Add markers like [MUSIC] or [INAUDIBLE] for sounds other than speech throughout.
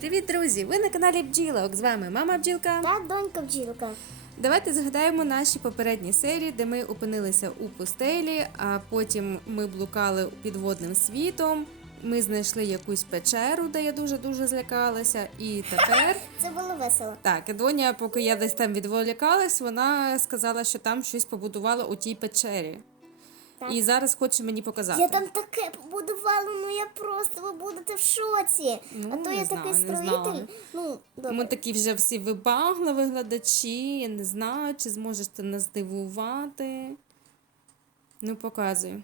Привіт, друзі! Ви на каналі Бджілок. З вами мама бджілка. Та донька бджілка. Давайте згадаємо наші попередні серії, де ми опинилися у пустелі, а потім ми блукали підводним світом. Ми знайшли якусь печеру, де я дуже дуже злякалася. І тепер [LAUGHS] Це було весело. так, і Доня, поки я десь там відволікалась, вона сказала, що там щось побудувала у тій печері. І зараз хоче мені показати. Я там таке побудувала, ну я просто ви будете в шоці. Ну, а то я знаю, такий строїтель. Ну, добре. Ми такі вже всі вибагливі глядачі. Я не знаю, чи зможеш ти нас здивувати. Ну, показуй.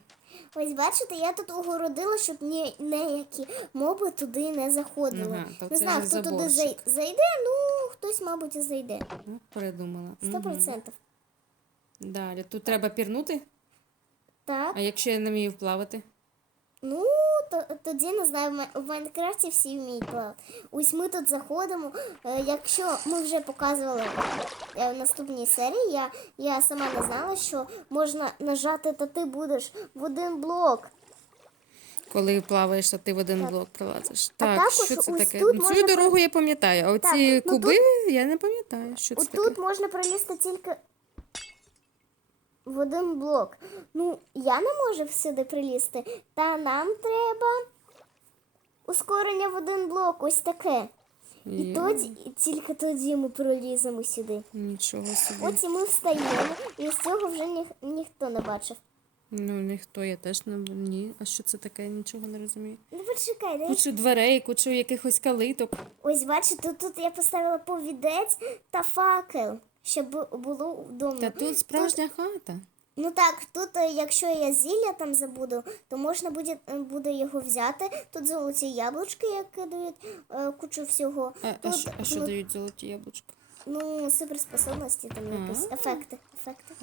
Ось бачите, я тут огородила, щоб ні, ніякі моби туди не заходили. Ага, то не це знаю, хто туди зай- зайде, ну хтось, мабуть, і зайде. Ну, передумала. Сто Мгм. процентів. Далі. Тут треба пірнути, Так. а якщо я не вмію вплавати? Ну, то, тоді не знаю, в Майнкрафті всі вміють плавати. Ось ми тут заходимо. Е, якщо ми вже показували е, в наступній серії, я, я сама не знала, що можна нажати, то ти будеш в один блок. Коли плаваєш, то ти в один блок пролазиш. Так, також що це ось таке? тут Цю можна дорогу я пам'ятаю, а оці Так, ну куби я не пам'ятаю. Що це От таке? можна пролізти тільки в один блок. Ну, я не можу сюди прилізти, та нам треба ускорення в один блок, ось таке. І Є. тоді, і тільки тоді ми проліземо сюди. Нічого собі. Потім ми встаємо, і з цього вже ніх, ніхто не бачив. Ну, ніхто, я теж не ні. А що це таке? Нічого не розумію. Ну почекай, дай. Кучу дверей, кучу якихось калиток. Ось бачите, тут я поставила повідець та факел, щоб було вдома. Та тут справжня хата. Ну так, тут, е, якщо я зілля там забуду, то можна буде, е, буде його взяти. Тут золоті яблучки, як дають е, кучу всього. А, а, що, а що дають золоті яблучка? Ну, суперспособності, там якісь ефекти. ефекти.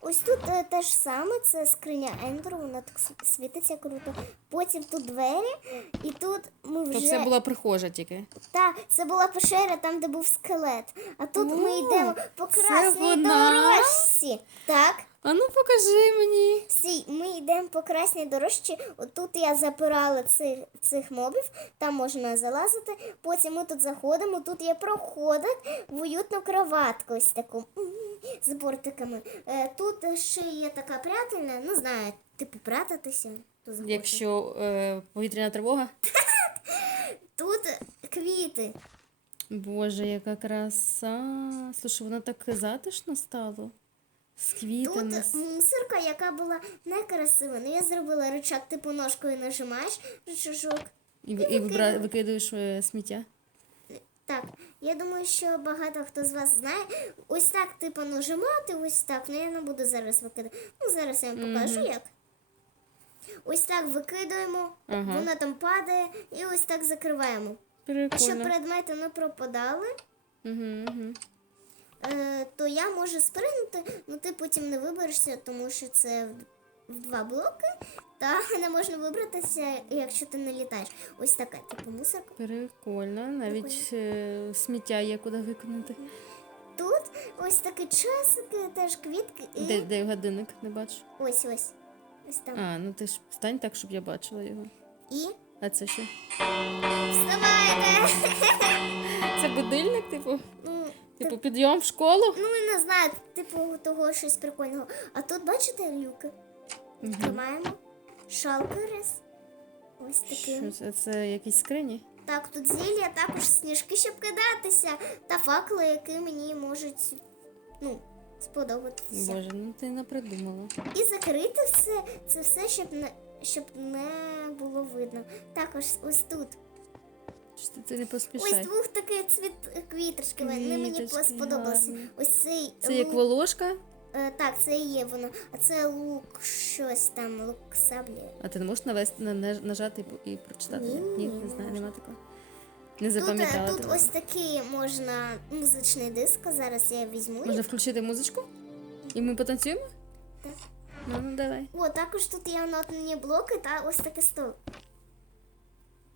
Ось тут е, те ж саме, це скриня Ендеру, вона так с- світиться круто. Потім тут двері, і тут ми То вже. це була прихожа тільки. Так, це була пещера, там, де був скелет. А тут ми О, йдемо по це красній вона? дорожці. Так. А ну покажи мені. Всі, ми йдемо по красній дорожці. Отут я запирала цих, цих мобів, там можна залазити. Потім ми тут заходимо. Тут є проходик в уютну кроватку, ось таку з бортиками. Е, тут ще є така прятальня, не знаю, типу прятатися. Якщо е, повітряна тривога. [LAUGHS] Тут квіти. Боже, яка краса. Слушай, воно так затишно стало. З квітами. Тут мусорка, яка була некрасива. Ну я зробила рычаг, типу ножкою нажимаєш рычажок. І, ви- і вибра... викидаєш е, сміття. Так, я думаю, що багато хто з вас знає. Ось так, типу, нажимати, ось так. Ну я не буду зараз викидати. Ну, зараз я вам покажу як. Ось так викидаємо, Ага. вона там падає, і ось так закриваємо. Щоб предмети не пропадали, Угу, угу. Е, то я можу спригнути, ну ти потім не виберешся, тому що це в, два блоки, та [LAUGHS] не можна вибратися, якщо ти не літаєш. Ось таке, типу мусорка. Прикольно. Навіть е, сміття є куди виконати. Тут ось такі часики, теж квітки і Де, де годинник, не бачу. ось ось. Ось там. А, ну ти ж стань так, щоб я бачила його. І А це що? вставайте! [LAUGHS] Це будильник, типу? Ну, Типу підйом в школу? ну не знаю, типу того щось прикольного. А тут бачите люки? Відкриваємо. Шалкерес. Ось такі. Що це? Це якісь скрині? Так, тут зілля, також сніжки, щоб кидатися, та факели, які мені можуть ну, сподобатися. Боже, ну ти не придумала. І закрити все, це все, щоб не, щоб не було видно. Також ось тут. Що ти, не Ось двох таких цвіт квіточки. Вони мені Квіточки сподобалися. Ось цей Це як лук. волошка? Е, так, це і є воно. А це лук, щось там, лук саблі. А ти не можеш навести, на, на- нажати і по- і прочитати? Ні, Ні, не не знаю, нема такого. Не Тут, е, запам'ятала. тут того. ось такий можна музичний диск. Зараз я візьму. Можна включити музичку? І ми потанцюємо? Так. Ну, ну давай. О, також тут є нотні блоки та ось такий стол.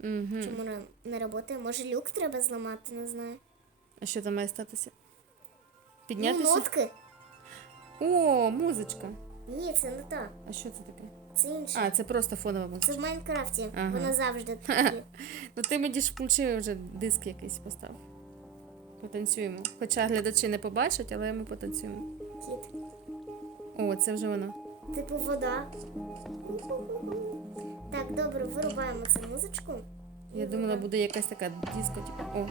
Угу. Чому не- не працює? Може люк треба зламати, не знаю. А що там має статися? Ну, Піднятися? нотки. О, музичка. Ні, це не так. А що це таке? Це інше. А, це просто фонова Це в Майнкрафті. Ага. Вона завжди [LAUGHS] такі. Ну ти мені ж включив вже диск якийсь постав. Потанцюємо. Хоча глядачі не побачать, але ми потанцюємо. Кіт. О, це вже воно. Типу вода. Так, добре, вирубаємо цю музичку. Я думала, буде якась така диско, типу. О.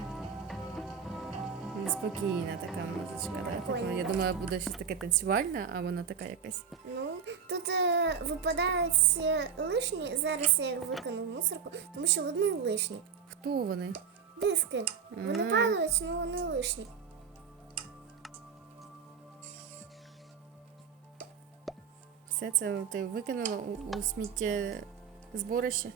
Спокійна така музичка, да? Типу, я думала, буде щось таке танцювальне, а вона така якась. Ну, тут е, випадають е, лишні. Зараз я їх викину в мусорку, тому що вони лишні. Хто вони? Диски. Вони падають, але вони лишні. Все це ти викинула у, у сміття зборище.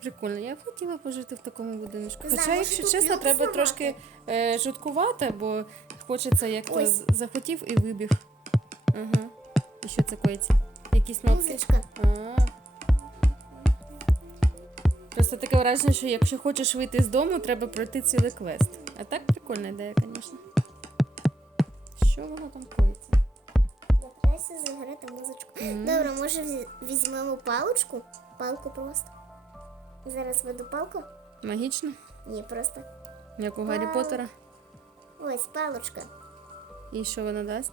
Прикольно, я б хотіла пожити в такому будиночку. Хоча, якщо чесно, треба трошки е, жуткувати, бо хочеться як то Ось. захотів і вибіг. Ага. І що це коїться? Якісь? Музичка. А. Просто таке враження, що якщо хочеш вийти з дому, треба пройти цілий квест. А так прикольна ідея, звісно. Що воно там коїться? Якраз заграти музичку. М. Добре, може візьмемо паличку? Палку просто. Зараз веду палку. Магічно? Ні, просто. Як у Гаррі Вау. Поттера. Ось паличка. І що вона дасть?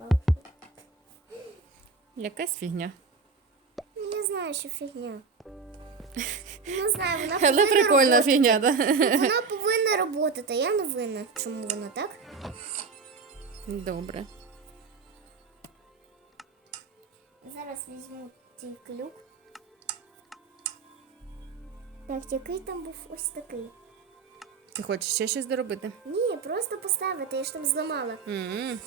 Ну. Якась фігня. Ну, Я знаю, що фігня. Не знаю, вона Але повинна прикольна роботи- фігня, так? Да? Вона повинна роботи, я не винна. Чому вона так? Добре. Зараз візьму цей клюк. Так, який там був ось такий? Ти хочеш ще щось доробити? Ні, просто поставити, я ж там зламала. М,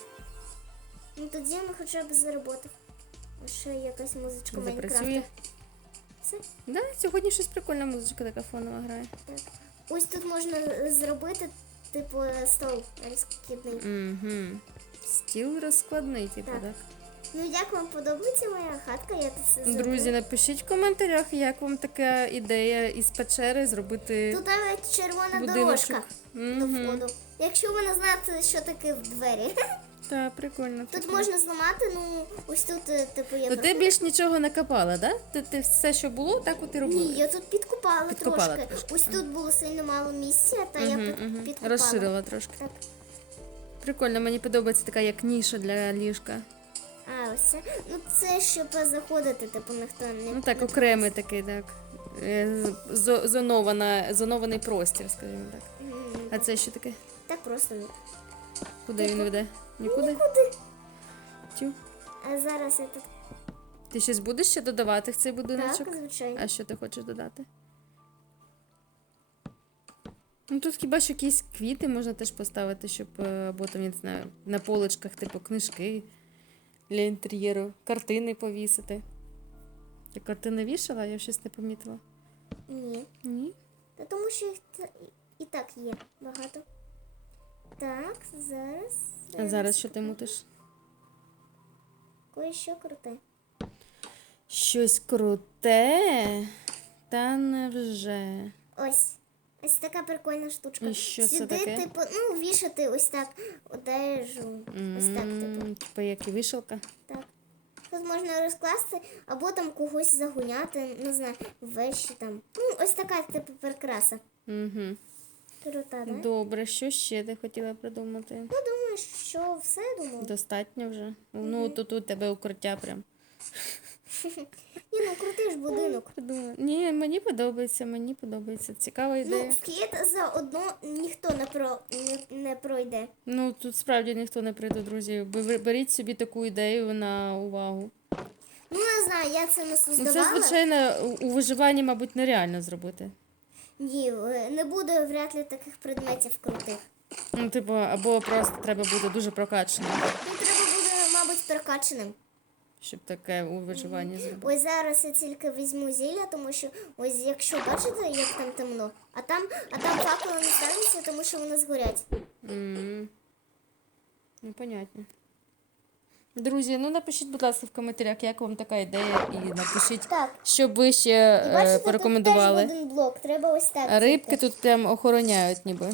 Ну тоді він хоча б заработав. Ще якась музичка Майнкрафта. Все. Да, сьогодні щось прикольна музичка така фонова грає. Так. Ось тут можна зробити, типу, стол розкидний. Угу. Стіл розкладний, типу, Так. так? Ну як вам подобається моя хатка? Я тут все зробила. Друзі, напишіть в коментарях, як вам така ідея із печери зробити. Тут навіть червона будиночок. дорожка до Мгм. входу. Якщо ви не знаєте, що таке в двері. [LAUGHS] Так, прикольно. Тут прикольно. можна зламати, ну ось тут, е, типу, є. Ну ти більш нічого не копала, да? Ти, ти все, що було, так от і робила. Ні, я тут підкопала, Підкопала трошки. трошки. Ось тут було сильно мало місця, та я Мгм, під, мгм. підкопала. Розширила трошки. Так. Прикольно, мені подобається така як ніша для ліжка. А, ось це. Ну це щоб заходити, типу, ніхто не. Ну так, не- окремий такий, так. Е, Зонована, зонований простір, скажімо так. М, А це що таке? Так просто. Куди він веде? Нікуди? Нікуди. Тю. А зараз я тут. Ти щось будеш ще додавати в цей будиночок? Так, звичайно. А що ти хочеш додати? Ну тут хіба що якісь квіти можна теж поставити, щоб е, або там, я не знаю, на поличках, типу книжки для інтер'єру, картини повісити. Ти картини вішала, я щось не помітила. Ні. Ні? Та тому що їх і так є багато. Так, зараз. А зараз що ти мутиш? Кое що круте. Щось круте? Та невже. Ось. Ось така прикольна штучка. І що це Сюди, таке? типу, ну, вішати ось так одежу. Ось так, типу. М, Типу як і вишивка. Так. Тут можна розкласти, або там когось загоняти, не знаю, вещі там. Ну, ось така, типу, прикраса. Угу. Крута, да? Добре, що ще ти хотіла придумати? Ну, думаю, що все думаю. Достатньо вже. Ну, тут у тебе укриття прям. [LAUGHS] Ні, ну крутий ж будинок. Придумала. Ні, мені подобається, мені подобається. Цікава Ну, ідея. вхід заодно ніхто не про не, не пройде. Ну, тут справді ніхто не прийде, друзі. Бе- Беріть собі таку ідею на увагу. Ну, не знаю, я це не Ну, создавала. це, звичайно, у- у виживанні, мабуть, нереально зробити. Ні, е, не буде вряд ли таких предметів крутих. Ну, типу, або просто треба бути дуже прокачаним, Ну, треба буде, мабуть, прокачаним. щоб таке у виживанні зробити. Ось зараз я тільки візьму зілля, тому що ось якщо бачите, як там темно, а там, а там факели не стануться, тому що вони згорять. М. Ну, понятно. Друзі, ну напишіть, будь ласка, в коментарях, як вам така ідея, і напишіть, Так, що ви ще е, бачите, порекомендували. тут теж один блок, треба ось так. А рибки тут прям охороняють ніби.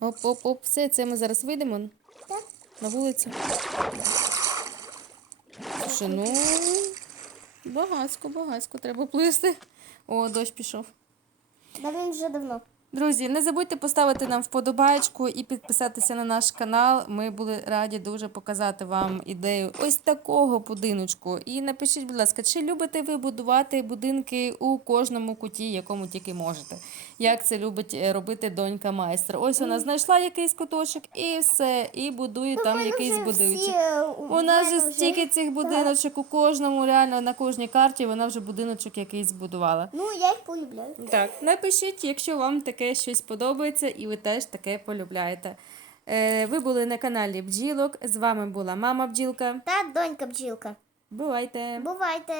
Оп-оп-оп, все, це ми зараз вийдемо Так. на вулицю. Слушай, ну багацько, багацько, треба плисти. О, дощ пішов. Да він вже давно. Друзі, не забудьте поставити нам вподобайку і підписатися на наш канал. Ми були раді дуже показати вам ідею ось такого будиночку. І напишіть, будь ласка, чи любите ви будувати будинки у кожному куті, якому тільки можете? Як це любить е, робити донька майстра? Ось вона знайшла якийсь куточок і все, і будує там якийсь будиночок. У нас же вже- стільки цих будиночок у кожному, реально на кожній карті вона вже будиночок якийсь збудувала. Ну, я їх полюбляю. Так, напишіть, якщо вам таке щось подобається і ви теж таке полюбляєте. Е, ви були на каналі Бджілок. З вами була мама Бджілка. Та донька бджілка. Бувайте! Бувайте!